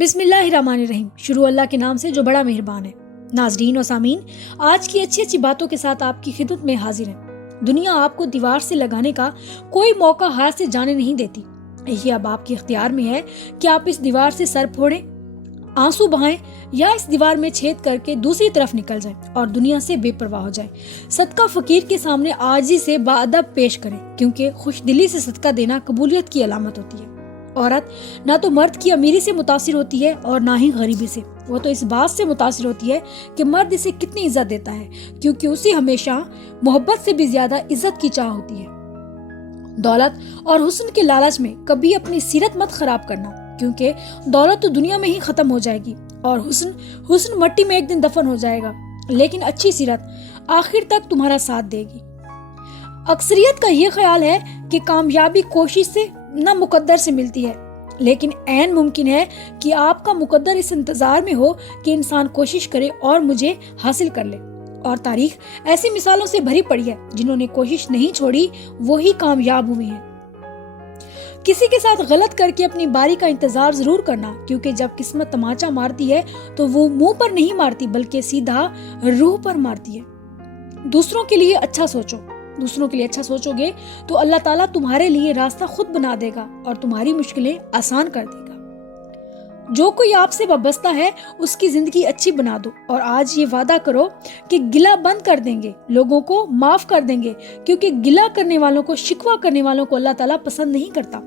बिस्मिल्लाहिर्रहमानिर्रहीम। शुरू अल्लाह के नाम से जो बड़ा मेहरबान है। नाजरीन और सामीन, आज की अच्छी अच्छी बातों के साथ आपकी खिदमत में हाजिर है। दुनिया आपको दीवार से लगाने का कोई मौका हाथ से जाने नहीं देती। ये अब आपके इख्तियार में है कि आप इस दीवार से सर फोड़ें, आंसू बहाएं या इस दीवार में छेद करके दूसरी तरफ निकल जाएं और दुनिया से बेपरवाह हो जाएं। सदका फकीर के सामने आजी से बाअदब पेश करें, क्योंकि खुशदिली से सदका देना कबूलियत की अलामत होती है। औरत ना तो मर्द की अमीरी से मुतासिर होती है और ना ही गरीबी से। वो तो इस बात से मुतासिर होती है कि मर्द इसे कितनी इज्जत देता है, क्योंकि उसे हमेशा मोहब्बत से भी ज्यादा इज्जत की चाह होती है। दौलत और हुस्न के लालच में कभी अपनी सीरत मत खराब करना, क्योंकि दौलत तो दुनिया में ही खत्म हो जाएगी और हुस्न मट्टी में एक दिन दफन हो जाएगा, लेकिन अच्छी सीरत आखिर तक तुम्हारा साथ देगी। अक्सरियत का ये ख्याल है कि कामयाबी कोशिश से न मुकद्दर से मिलती है, लेकिन ऐन मुमकिन है कि आपका मुकद्दर इस इंतजार में हो कि इंसान कोशिश करे और मुझे हासिल कर ले। और तारीख ऐसी मिसालों से भरी पड़ी है, जिन्होंने कोशिश नहीं छोड़ी वो ही कामयाब हुए हैं। किसी के साथ गलत करके अपनी बारी का इंतजार जरूर करना, क्योंकि जब किस्मत तमाचा मारती है तो वो मुंह पर नहीं मारती बल्कि सीधा रूह पर मारती है। दूसरों के लिए अच्छा सोचोगे तो अल्लाह ताला तुम्हारे लिए रास्ता खुद बना देगा और तुम्हारी मुश्किलें आसान कर देगा। जो कोई आपसे वाबस्ता है उसकी जिंदगी अच्छी बना दो और आज ये वादा करो कि गिला बंद कर देंगे, लोगों को माफ कर देंगे, क्योंकि गिला करने वालों को, शिकवा करने वालों को अल्लाह ताला पसंद नहीं करता।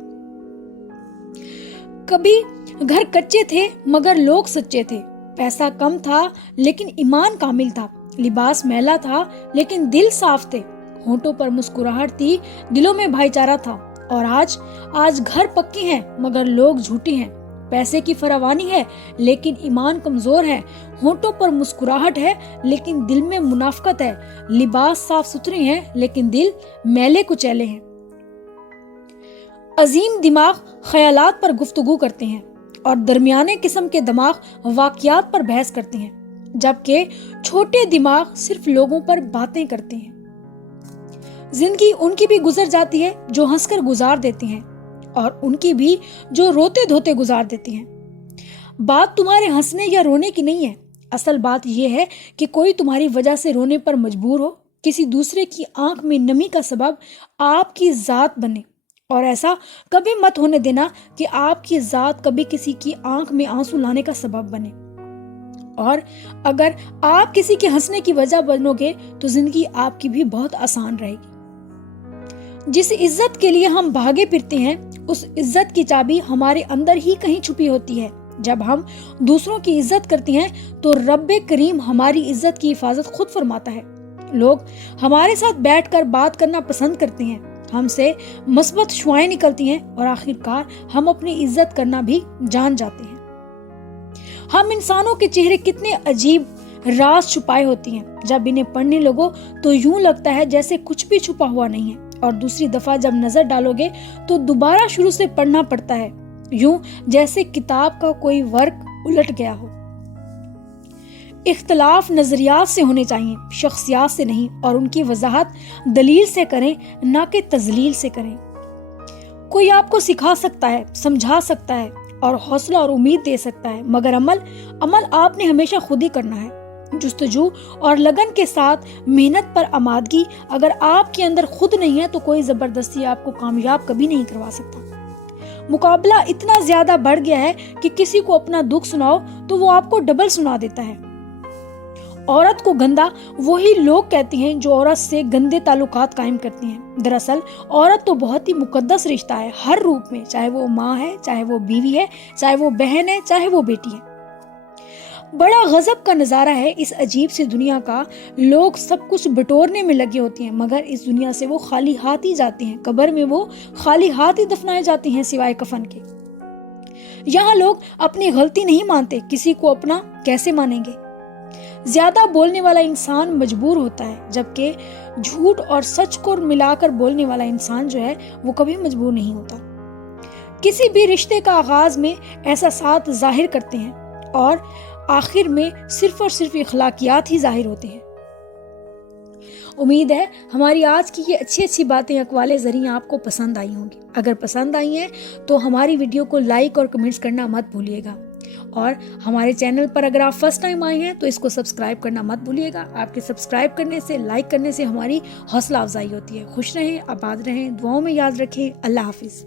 कभी घर कच्चे थे मगर लोग सच्चे थे, पैसा कम था लेकिन ईमान कामिल था, लिबास मैला था लेकिन दिल साफ थे, होंठों पर मुस्कुराहट थी, दिलों में भाईचारा था। और आज घर पक्के हैं मगर लोग झूठे हैं, पैसे की फरावानी है लेकिन ईमान कमजोर है, होंठों पर मुस्कुराहट है लेकिन दिल में मुनाफकत है, लिबास साफ सुथरे हैं लेकिन दिल मैले कुचैले हैं। अजीम दिमाग ख्यालात पर गुफ्तगू करते हैं और दरमियाने किस्म के दिमाग वाकयात पर बहस करते हैं, जबकि छोटे दिमाग सिर्फ लोगों पर बातें करते हैं। जिंदगी उनकी भी गुजर जाती है जो हंसकर गुजार देती हैं, और उनकी भी जो रोते धोते गुजार देती हैं। बात तुम्हारे हंसने या रोने की नहीं है, असल बात यह है कि कोई तुम्हारी वजह से रोने पर मजबूर हो, किसी दूसरे की आंख में नमी का सबब आपकी जात बने। और ऐसा कभी मत होने देना कि आपकी जात कभी किसी की आंख में आंसू लाने का सबब बने। और अगर आप किसी के हंसने की वजह बनोगे तो जिंदगी आपकी भी बहुत आसान रहेगी। जिस इज्जत के लिए हम भागे फिरते हैं, उस इज्जत की चाबी हमारे अंदर ही कहीं छुपी होती है। जब हम दूसरों की इज्जत करते हैं तो रब्बे करीम हमारी इज्जत की हिफाजत खुद फरमाता है। लोग हमारे साथ बैठकर बात करना पसंद करते हैं, हमसे मस्बत शुआएं निकलती हैं और आखिरकार हम अपनी इज्जत करना भी जान जाते हैं। हम इंसानों के चेहरे कितने अजीब राज छुपाए होती हैं, जब इन्हें पढ़ने लगो तो यूं लगता है जैसे कुछ भी छुपा हुआ नहीं है, और दूसरी दफा जब नजर डालोगे तो दोबारा शुरू से पढ़ना पड़ता है, यूं जैसे किताब का कोई वर्क उलट गया हो। इख्तलाफ नजरियात से होने चाहिए, शख्सियात से नहीं, और उनकी वजाहत दलील से करें, ना कि तजलील से करें। कोई आपको सिखा सकता है, समझा सकता है और हौसला और उम्मीद दे सकता है, मगर अमल आपने हमेशा खुद ही करना है। जुस्तजू और लगन के साथ मेहनत पर आमादगी अगर आपके अंदर खुद नहीं है तो कोई जबरदस्ती आपको कामयाब कभी नहीं करवा सकता। मुकाबला इतना ज्यादा बढ़ गया है कि किसी को अपना दुख सुनाओ तो वो आपको डबल सुना देता है। औरत को गंदा वही लोग कहते हैं जो औरत से गंदे ताल्लुकात कायम करते हैं। दरअसल औरत तो बहुत ही मुकद्दस रिश्ता है, हर रूप में, चाहे वो माँ है, चाहे वो बीवी है, चाहे वो बहन है, चाहे वो बेटी है। बड़ा गजब का नजारा है इस अजीब सी दुनिया का। लोग सब कुछ बटोरने में लगे होते हैं मगर इस दुनिया से वो खाली हाथ ही जाते हैं, कब्र में वो खाली हाथ ही दफनाए जाते हैं सिवाय कफन के। यहाँ लोग अपनी गलती नहीं मानते, किसी को अपना कैसे मानेंगे। ज्यादा बोलने वाला इंसान मजबूर होता है, जबकि झूठ और सच को मिलाकर बोलने वाला इंसान जो है वो कभी मजबूर नहीं होता। किसी भी रिश्ते का आगाज में एहसासात जाहिर करते हैं और आखिर में सिर्फ और सिर्फ इखलाकियात ही जाहिर होते हैं। उम्मीद है हमारी आज की ये अच्छी अच्छी बातें अक़वाले ज़रिए आपको पसंद आई होंगी। अगर पसंद आई हैं तो हमारी वीडियो को लाइक और कमेंट्स करना मत भूलिएगा। اور ہمارے چینل پر اگر آپ فرسٹ ٹائم آئے ہیں تو اس کو سبسکرائب کرنا مت بھولیے گا. آپ کے سبسکرائب کرنے سے، لائک کرنے سے ہماری حوصلہ افزائی ہوتی ہے. خوش رہیں، آباد رہیں، دعاؤں میں یاد رکھیں. اللہ حافظ.